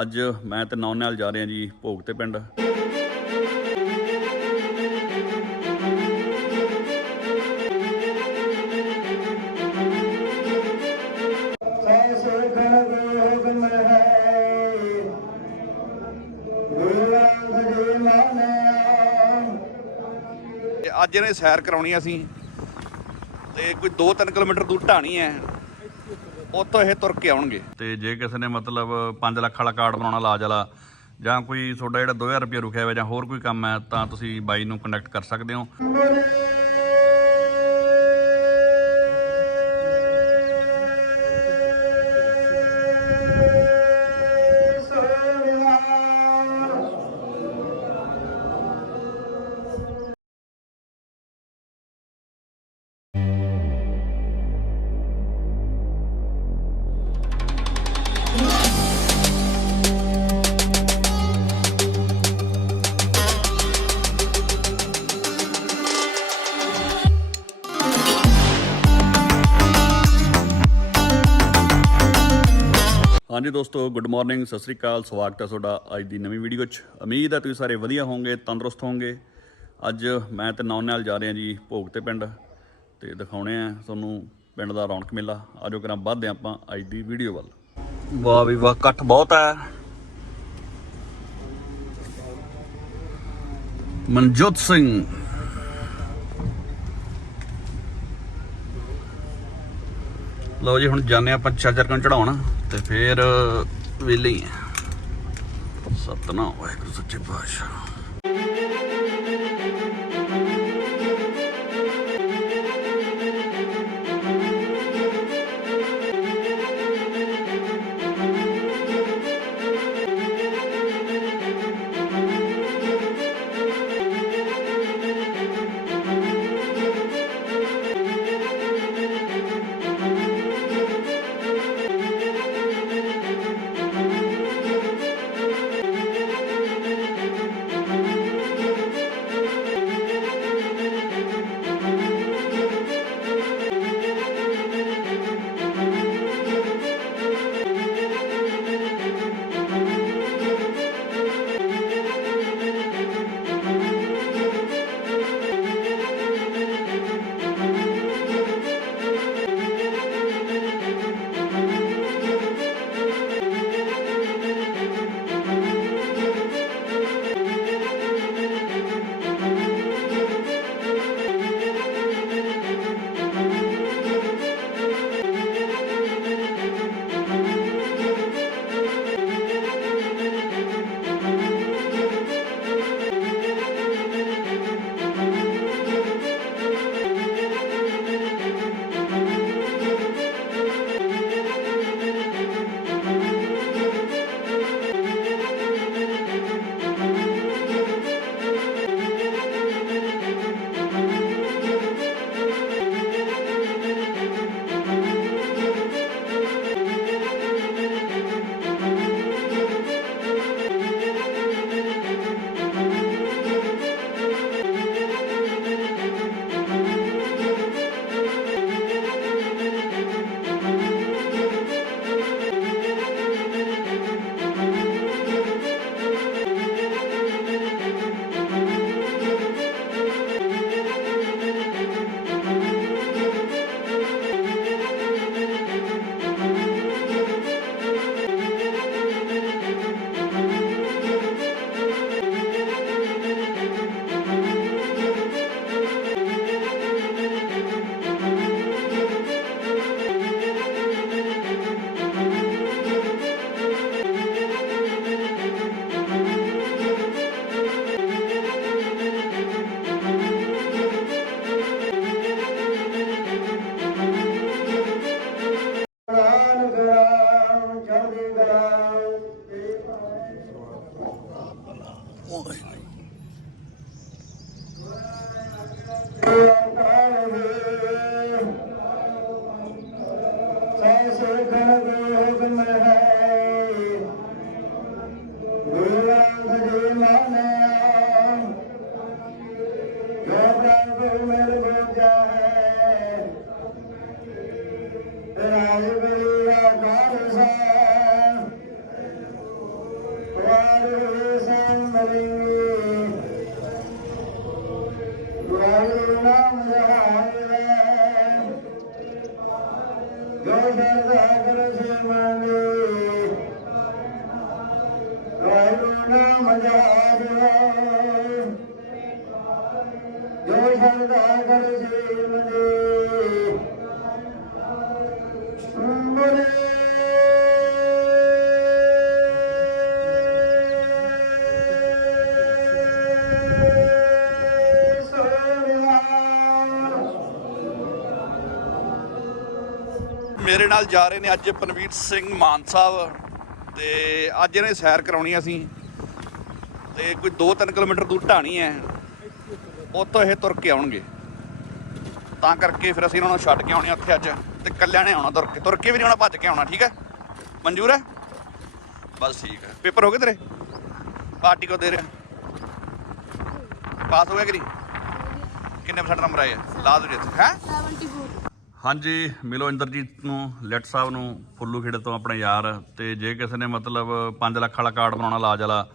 ਅੱਜ ਮੈਂ ਤੇ ਨੌਨ ਨਾਲ ਜਾ ਰਹੇ ਹਾਂ ਜੀ, ਭੋਗ ਤੇ ਪਿੰਡ। ਸੈ ਅੱਜ ਇਹਨੇ ਸੈਰ ਕਰਾਉਣੀ ਅਸੀਂ, ਤੇ ਕੋਈ 2-3 ਕਿਲੋਮੀਟਰ ਦੂਰ ਢਾਣੀ ਹੈ। ਉੱਥੋਂ ਇਹ ਤੁਰ ਕੇ ਆਉਣਗੇ। ਤੇ ਜੇ ਕਿਸੇ ਨੇ ਮਤਲਬ 5 ਲੱਖ ਵਾਲਾ ਕਾਰਡ ਬਣਾਉਣਾ ਇਲਾਜ ਵਾਲਾ, ਜਾਂ ਕੋਈ ਤੁਹਾਡਾ ਜਿਹੜਾ 2000 ਰੁਪਏ ਰੁਕਿਆ ਹੋਇਆ ਜਾਂ ਹੋਰ ਕੋਈ ਕੰਮ ਹੈ, ਤਾਂ ਤੁਸੀਂ ਬਾਈ ਨੂੰ ਕਨੈਕਟ ਕਰ ਸਕਦੇ ਹੋ। ਹਾਂਜੀ ਦੋਸਤੋ ਗੁੱਡ ਮਾਰਨਿੰਗ ਸਤਿ ਸ੍ਰੀ ਅਕਾਲ, ਸਵਾਗਤ ਹੈ ਤੁਹਾਡਾ ਅੱਜ ਦੀ ਨਵੀਂ ਵੀਡੀਓ 'ਚ। ਉਮੀਦ ਹੈ ਤੁਸੀਂ ਸਾਰੇ ਵਧੀਆ ਹੋਵੋਗੇ, ਤੰਦਰੁਸਤ ਹੋਵੋਗੇ। ਅੱਜ ਮੈਂ ਤੇ ਨੌਨ ਨਾਲ ਜਾ ਰਹੇ ਹਾਂ ਜੀ ਭੋਗ ਤੇ ਪਿੰਡ ਤੇ ਦਿਖਾਉਣੇ ਆ ਤੁਹਾਨੂੰ ਪਿੰਡ ਦਾ ਰੌਣਕ ਮੇਲਾ। ਆਜੋ ਕਰਾਂ ਵੱਧਦੇ ਹਾਂ ਆਪਾਂ ਅੱਜ ਦੀ ਵੀਡੀਓ ਵੱਲ। ਵਾਹ ਵੀ ਵਾਹ, ਇਕੱਠ ਬਹੁਤ ਹੈ। ਮਨਜੋਤ ਸਿੰਘ। ਲਓ ਜੀ, ਹੁਣ ਜਾਣੇ ਆਪਾਂ ਚਾਚਰ ਕੰਨ ਚੜਾਉਣ ਤੇ ਫੇਰ ਵਿਹਲੇ ਸਤਨਾਮ ਵਾਹਿਗੁਰੂ ਸੱਚੇ ਪਾਤਸ਼ਾਹ। so incredibly open my heart. ਨਾਮ ਜਾਦਿਆ ਜੋ ਸ਼ਰਦਾ ਕਰ ਸੇ ਮਦੇ ਬੋਲੇ ਮੇਰੇ ਨਾਲ ਜਾ ਰਹੇ ਨੇ ਅੱਜ ਪਨਵੀਰ ਸਿੰਘ ਮਾਨ ਸਾਹਿਬ ਤੇ ਅੱਜ ਇਹਨੇ ਸੈਰ ਕਰਾਉਣੀ ਅਸੀਂ। ਤੇ ਕੋਈ 2-3 ਕਿਲੋਮੀਟਰ ਦੂਰ ਢਾਣੀ ਹੈ। ਉੱਥੋਂ ਇਹ ਤੁਰ ਕੇ ਆਉਣਗੇ। ਤਾਂ ਕਰਕੇ ਫਿਰ ਅਸੀਂ ਇਹਨਾਂ ਨੂੰ ਛੱਡ ਕੇ ਆਉਣੇ ਉੱਥੇ ਅੱਜ ਤੇ ਕੱਲਿਆਂ ਨੇ ਆਉਣਾ ਤੁਰ ਕੇ। ਤੁਰ ਕੇ ਵੀ ਨਹੀਂ ਆਉਣਾ ਭੱਜ ਕੇ ਆਉਣਾ ਠੀਕ ਹੈ? ਮਨਜ਼ੂਰ ਹੈ? ਬਸ ਠੀਕ ਹੈ। ਪੇਪਰ ਹੋ ਗਏ ਤੇਰੇ? ਪਾਰਟੀ ਕੋ ਦੇ ਰਿਹਾ ਪਾਸ ਹੋ ਗਿਆ ਕਿ ਨਹੀਂ? ਕਿੰਨੇ ਪਰਸੈਂਟ ਨੰਬਰ ਆਏ ਆ? ਲਾ ਦੋ ਜੀ ਹੈ? 74 ਹਾਂਜੀ ਮਿਲੋ ਇੰਦਰਜੀਤ ਨੂੰ ਲੈਟ ਸਾਹਿਬ ਨੂੰ ਫੁੱਲੂ ਖੇੜੇ ਤੋਂ ਆਪਣੇ ਯਾਰ। ਤੇ ਜੇ ਕਿਸੇ ਨੇ ਮਤਲਬ 5 ਲੱਖ ਵਾਲਾ ਕਾਰਡ ਬਣਾਉਣਾ ਲਾਜ ਵਾਲਾ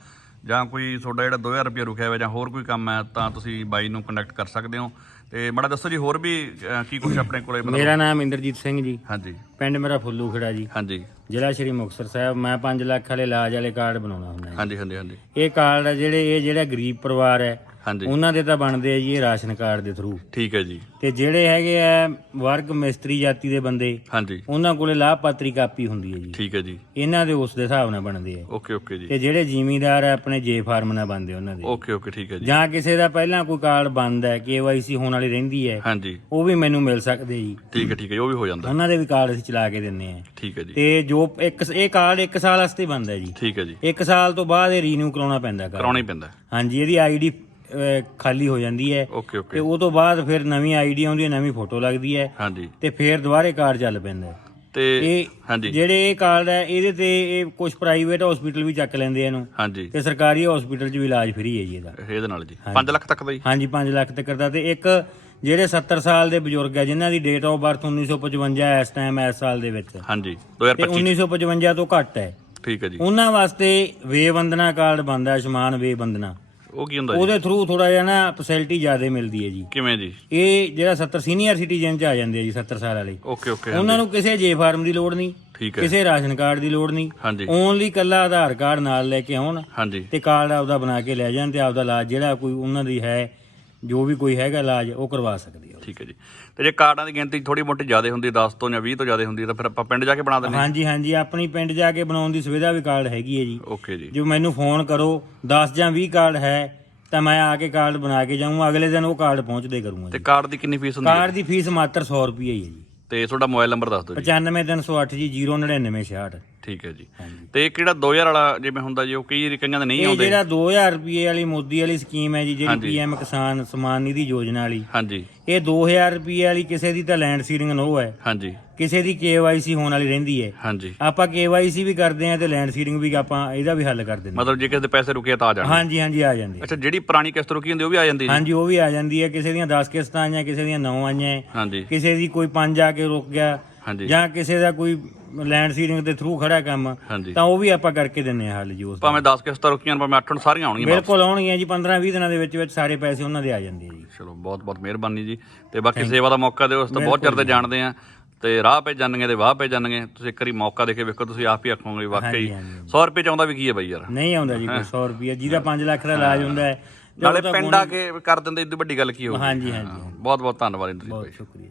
ਜਾਂ ਕੋਈ ਤੁਹਾਡਾ ਜਿਹੜਾ 2000 ਰੁਪਏ ਰੁਕਿਆ ਹੋਇਆ ਜਾਂ ਹੋਰ ਕੋਈ ਕੰਮ ਹੈ ਤਾਂ ਤੁਸੀਂ ਬਾਈ ਨੂੰ ਕੰਟੈਕਟ ਕਰ ਸਕਦੇ ਹੋ। ਤੇ ਮਾੜਾ ਦੱਸੋ ਜੀ ਹੋਰ ਵੀ ਅਹ, ਕੀ ਕੁਝ ਆਪਣੇ ਕੋਲੇ ਮੇਰਾ ਨਾਮ ਇੰਦਰਜੀਤ ਸਿੰਘ ਜੀ। ਹਾਂਜੀ। ਪਿੰਡ ਮੇਰਾ ਫੁੱਲੂ ਖੇੜਾ ਜੀ। ਹਾਂਜੀ। ਜ਼ਿਲ੍ਹਾ ਸ਼੍ਰੀ ਮੁਕਤਸਰ ਸਾਹਿਬ। ਮੈਂ 5 ਲੱਖ ਵਾਲੇ ਇਲਾਜ ਵਾਲੇ ਕਾਰਡ ਬਣਾਉਣਾ ਹੁੰਦਾ ਜੀ। ਹਾਂਜੀ ਹਾਂਜੀ ਹਾਂਜੀ। ਇਹ ਕਾਰਡ ਆ ਜਿਹੜੇ ਇਹ ਜਿਹੜਾ ਗਰੀਬ ਪਰਿਵਾਰ ਹੈ ਹਾਂਜੀ। ਉਹਨਾਂ ਦੇ ਤਾਂ ਬਣਦੇ ਆ ਜੀ ਇਹ ਰਾਸ਼ਨ ਕਾਰਡ ਦੇ ਥਰੂ ਠੀਕ ਹੈ ਜੀ। ਤੇ ਜਿਹੜੇ ਹੈਗੇ ਆ ਵਰਗ ਮਿਸਤਰੀ ਜਾਤੀ ਦੇ ਬੰਦੇ ਹਾਂਜੀ। ਉਹਨਾਂ ਕੋਲੇ ਲਾਭਪਾਤਰੀ ਕਾਪੀ ਹੁੰਦੀ ਹੈ ਜੀ। ਠੀਕ ਹੈ ਜੀ। ਇਹਨਾਂ ਦੇ ਉਸ ਦੇ ਹਿਸਾਬ ਨਾਲ ਬਣਦੇ ਆ। ਓਕੇ ਓਕੇ ਜੀ। ਤੇ ਜਿਹੜੇ ਜ਼ਿਮੀਂਦਾਰ ਆ ਆਪਣੇ ਜੇ ਫਾਰਮ ਨਾਲ ਬਣਦੇ ਉਹਨਾਂ ਦੇ। ਓਕੇ ਓਕੇ ਠੀਕ ਹੈ ਜੀ। ਜਾਂ ਕਿਸੇ ਦਾ ਪਹਿਲਾਂ ਕੋਈ ਕਾਰਡ ਬੰਦ ਹੈ ਕੇਵਾਈਸੀ ਹੋਣ ਵਾਲੀ ਰਹਿੰਦੀ ਹੈ ਹਾਂਜੀ। ਉਹ ਵੀ ਮੈਨੂੰ ਮਿਲ ਸਕਦੇ ਜੀ। ਠੀਕ ਹੈ ਠੀਕ ਹੈ ਉਹ ਵੀ ਹੋ ਜਾਂਦਾ। ਉਹਨਾਂ ਦੇ ਵੀ ਕਾਰਡ ਅਸੀਂ ਚਲਾ ਕੇ ਦਿੰਨੇ ਆ। ਠੀਕ ਹੈ ਜੀ। ਤੇ ਜੋ ਇੱਕ ਇਹ ਕਾਰਡ 1 ਸਾਲ ਵਾਸਤੇ ਬਣਦਾ ਜੀ। ਠੀਕ ਹੈ ਜੀ। 1 ਸਾਲ ਤੋਂ ਬਾਅਦ ਇਹ ਰੀਨਿਊ ਕਰਾਉਣਾ ਪੈਂਦਾ ਕਰਾਉਣਾ ਹੀ ਪੈਂਦਾ। ਹਾਂਜੀ ਇਹਦੀ ਆਈਡੀ ਖਾਲੀ ਹੋ ਜਾਂਦੀ ਹੈ। ਓਕੇ ਤੇ ਓਕੇ ਉਹ ਤੋਂ ਬਾਅਦ ਫਿਰ ਨਵੀਂ ਆਈਡੀ ਆਉਂਦੀ ਹੈ ਨਵੀਂ ਫੋਟੋ ਲੱਗਦੀ ਹੈ। ਹਾਂਜੀ। ਤੇ ਫਿਰ ਦੁਬਾਰੇ ਕਾਰਡ ਚੱਲ ਪੈਂਦਾ ਹੈ। ਤੇ ਇਹ ਹਾਂਜੀ। ਜਿਹੜੇ ਇਹ ਕਾਰਡ ਹੈ ਇਹਦੇ ਤੇ ਇਹ ਕੁਝ ਪ੍ਰਾਈਵੇਟ ਹਸਪੀਟਲ ਵੀ ਚੱਕ ਲੈਂਦੇ ਆ ਇਹਨੂੰ। ਹਾਂਜੀ। ਤੇ ਸਰਕਾਰੀ ਹਸਪੀਟਲ 'ਚ ਵੀ ਇਲਾਜ ਫ੍ਰੀ ਹੈ ਜੀ ਇਹਦਾ। ਇਹਦੇ ਨਾਲ ਜੀ। 5 ਲੱਖ ਤੱਕ ਦਾ ਜੀ? ਹਾਂਜੀ 5 ਲੱਖ ਤੱਕ ਦਾ। ਤੇ ਇੱਕ ਜਿਹੜੇ 70 ਸਾਲ ਦੇ ਬਜ਼ੁਰਗ ਹੈ ਜਿਨ੍ਹਾਂ ਦੀ ਡੇਟ ਆਫ ਬਰਥ 1955 ਹੈ ਇਸ ਟਾਈਮ ਇਸ ਸਾਲ ਦੇ ਵਿੱਚ। ਹਾਂਜੀ ਤੇ 2025 1955 ਤੋਂ ਘੱਟ ਹੈ। ਠੀਕ ਹੈ ਜੀ। ਉਹਨਾਂ ਵਾਸਤੇ ਵੇ ਵੰਦਨਾ ਕਾਰਡ ਬਣਦਾ ਹੈ, ਆਯੁਸ਼ਮਾਨ ਵੇ ਵੰਦਨਾ। ਉਹ ਕੀ ਹੁੰਦਾ ਜੀ? ਉਹਦੇ ਥਰੂ ਥੋੜਾ ਜਿਹਾ ਨਾ ਫੈਸਿਲਿਟੀ ਜ਼ਿਆਦਾ ਮਿਲਦੀ ਹੈ ਜੀ। ਕਿਵੇਂ ਜੀ? ਇਹ ਜਿਹੜਾ 70 ਸੀਨੀਅਰ ਸਿਟੀਜ਼ਨ ਚ ਆ ਜਾਂਦੇ ਆ ਜੀ 70 ਸਾਲ ਵਾਲੇ। ਓਕੇ ਓਕੇ ਉਹਨਾਂ ਨੂੰ ਕਿਸੇ ਜੇ ਫਾਰਮ ਦੀ ਲੋੜ ਨਹੀਂ ਠੀਕ ਹੈ। ਕਿਸੇ ਰਾਸ਼ਨ ਕਾਰਡ ਦੀ ਲੋੜ ਨਹੀਂ। ਹਾਂਜੀ। ਓਨਲੀ ਕੱਲਾ ਆਧਾਰ ਕਾਰਡ ਨਾਲ ਲੈ ਕੇ ਆਉਣ ਹਾਂਜੀ। ਤੇ ਕਾਰਡ ਆਪਦਾ ਬਣਾ ਕੇ ਲੈ ਜਾਣ ਤੇ ਆਪਦਾ ਇਲਾਜ ਜਿਹੜਾ ਕੋਈ ਉਹਨਾਂ ਦੀ ਹੈ ਜੋ ਵੀ ਕੋਈ ਹੈਗਾ ਇਲਾਜ ਉਹ ਕਰਵਾ ਸਕਦੇ ਠੀਕ ਹੈ ਜੀ। ਤੇ ਜੇ ਕਾਰਡਾਂ ਦੀ ਗਿਣਤੀ ਥੋੜੀ ਮੋਟੀ ਜ਼ਿਆਦਾ ਹੁੰਦੀ ਹੈ 10 ਤੋਂ ਜਾਂ 20 ਤੋਂ ਜ਼ਿਆਦਾ ਹੁੰਦੀ ਤਾਂ ਫਿਰ ਆਪਾਂ ਪਿੰਡ ਜਾ ਕੇ ਬਣਾ ਦਿੰਦੇ ਹਾਂ। ਹਾਂਜੀ ਹਾਂਜੀ ਆਪਣੀ ਪਿੰਡ ਜਾ ਕੇ ਬਣਾਉਣ ਦੀ ਸੁਵਿਧਾ ਵੀ ਕਾਰਡ ਹੈਗੀ ਹੈ ਜੀ। ਓਕੇ ਜੀ। ਜੋ ਮੈਨੂੰ ਫੋਨ ਕਰੋ 10 ਜਾਂ 20 ਕਾਰਡ ਹੈ ਤਾਂ ਮੈਂ ਆ ਕੇ ਕਾਰਡ ਬਣਾ ਕੇ ਜਾਊਂਗਾ ਅਗਲੇ ਦਿਨ ਉਹ ਕਾਰਡ ਪਹੁੰਚਦੇ ਕਰੂੰਗਾ ਤੇ ਜੀ। ਕਾਰਡ ਦੀ ਕਿੰਨੀ ਫੀਸ ਹੁੰਦੀ ਹੈ? ਕਾਰਡ ਦੀ ਫੀਸ ਮਾਤਰ 100 ਰੁਪਏ ਹੀ ਹੈ ਜੀ। ਤੇ ਤੁਹਾਡਾ ਮੋਬਾਈਲ ਨੰਬਰ ਦੱਸ ਦਿਓ ਜੀ। 95308 ਜੀ 09966 ਠੀਕ ਹੈ ਜੀ। ਤੇ ਇਹ ਕਿਹੜਾ 2000 ਵਾਲਾ ਜਿਵੇਂ ਹੁੰਦਾ ਜੀ ਉਹ ਕਈ ਕਈਆਂ ਦੇ ਨਹੀਂ ਇਹ ਆਉਂਦੇ। ਜਿਹੜਾ 2000 ਰੁਪਏ ਵਾਲੀ ਮੋਦੀ ਵਾਲੀ ਸਕੀਮ ਹੈ ਜੀ ਜਿਹੜੀ ਹਾਂਜੀ। ਪੀਐਮ ਕਿਸਾਨ ਸਮਾਨ ਨਿਧੀ ਯੋਜਨਾ ਵਾਲੀ। ਹਾਂਜੀ। ਇਹ 2000 ਰੁਪਏ ਵਾਲੀ ਕਿਸੇ ਦੀ ਤਾਂ ਲੈਂਡ ਸੀਡਿੰਗ ਨੋ ਹੈ ਹਾਂਜੀ। ਕਿਸੇ ਦੀ ਕੇਵਾਈਸੀ ਹੋਣ ਵਾਲੀ ਰਹਿੰਦੀ ਹੈ। ਹਾਂਜੀ। ਆਪਾਂ ਕੇਵਾਈਸੀ ਵੀ ਕਰਦੇ ਆ ਤੇ ਲੈਂਡ ਸੀਡਿੰਗ ਵੀ ਆਪਾਂ ਇਹਦਾ ਵੀ ਹੱਲ ਕਰ ਦਿੰਦੇ ਮਤਲਬ ਜੇ ਕਿਸੇ ਦੇ ਪੈਸੇ ਰੁਕੇ ਤਾਂ ਆ ਜਾਣ ਹਾਂਜੀ ਹਾਂਜੀ ਆ ਜਾਂਦੇ। ਅੱਛਾ ਜਿਹੜੀ ਪੁਰਾਣੀ ਕਿਸ਼ਤ ਰੁਕੀ ਹੁੰਦੀ ਉਹ ਵੀ ਆ ਜਾਂਦੀ ਜੀ? ਹਾਂਜੀ ਉਹ ਵੀ ਆ ਜਾਂਦੀ ਹੈ। ਕਿਸੇ ਦੀਆਂ 10 ਕਿਸ਼ਤਾਂ ਆਈਆਂ ਕਿਸੇ ਦੀਆਂ 9 ਆਈਆਂ। ਹਾਂਜੀ। ਕਿਸੇ ਦੀ ਕੋਈ 5 ਆ ਕੇ ਰੁਕ ਗਿਆ। ਹਾਂਜੀ। ਜਾਂ ਕਿਸੇ ਦਾ ਕੋਈ ਲੈਂਡ ਸੀਡਿੰਗ ਦੇ ਥਰੂ ਖੜਾ ਕੰਮ ਹਾਂਜੀ। ਤਾਂ ਉਹ ਵੀ ਆਪਾਂ ਕਰਕੇ ਦਿੰਨੇ ਆ ਹੱਲ ਜੀ ਉਸ ਦਾ। ਭਾਵੇਂ 10 ਕਿਸ਼ਤਾਂ ਰੁਕੀਆਂ ਭਾਵੇਂ 8 ਸਾਰੀਆਂ ਆਉਣਗੀਆਂ ਵਾਪਸ। ਬਿਲਕੁਲ ਆਉਣਗੀਆਂ ਜੀ 15 20 ਦਿਨਾਂ ਦੇ ਵਿੱਚ ਵਿੱਚ ਸਾਰੇ ਪੈਸੇ ਉਹਨਾਂ ਦੇ ਆ ਜਾਂਦੇ ਆ ਜੀ। ਚਲੋ ਬਹੁਤ ਬਹੁਤ ਮਿਹਰਬਾਨੀ ਜੀ। ਤੇ ਬਾਕੀ ਸੇਵਾ ਦਾ ਮੌਕਾ ਦਿਓ ਉਸ ਤੋਂ ਬਹੁਤ ਚਿਰ ਤੇ ਜਾਣਦੇ ਆ ਤੇ ਰਾਹ ਪੇ ਜਾਣਗੇ ਤੇ ਵਾਹ ਪੇ ਜਾਣਗੇ। ਤੁਸੀਂ ਇੱਕ ਵਾਰੀ ਮੌਕਾ ਦੇ ਕੇ ਵੇਖੋ ਤੁਸੀਂ ਆਪ ਹੀ ਆਖੋਗੇ ਵਾਕਈ ਹਾਂਜੀ, ਹਾਂਜੀ। 100 ਰੁਪਏ ਚ ਆਉਂਦਾ ਵੀ ਕੀ ਹੈ ਬਾਈ ਯਾਰ? ਨਹੀਂ ਆਉਂਦਾ ਜੀ ਕੋਈ 100 ਰੁਪਏ ਜਿਹਦਾ 5 ਲੱਖ ਦਾ ਇਲਾਜ ਹੁੰਦਾ ਹੈ ਤੇ ਨਾਲੇ ਪਿੰਡ ਆ ਕੇ ਕਰ ਦਿੰਦੇ ਇਦੋਂ ਵੱਡੀ ਗੱਲ ਕੀ ਹੋਊਗੀ ਹਾਂਜੀ ਹਾਂਜੀ ਬਹੁਤ ਬਹੁਤ ਧੰਨਵਾਦ ਇੰਦਰਜੀਤ ਬਹੁਤ ਸ਼ੁਕਰੀਆ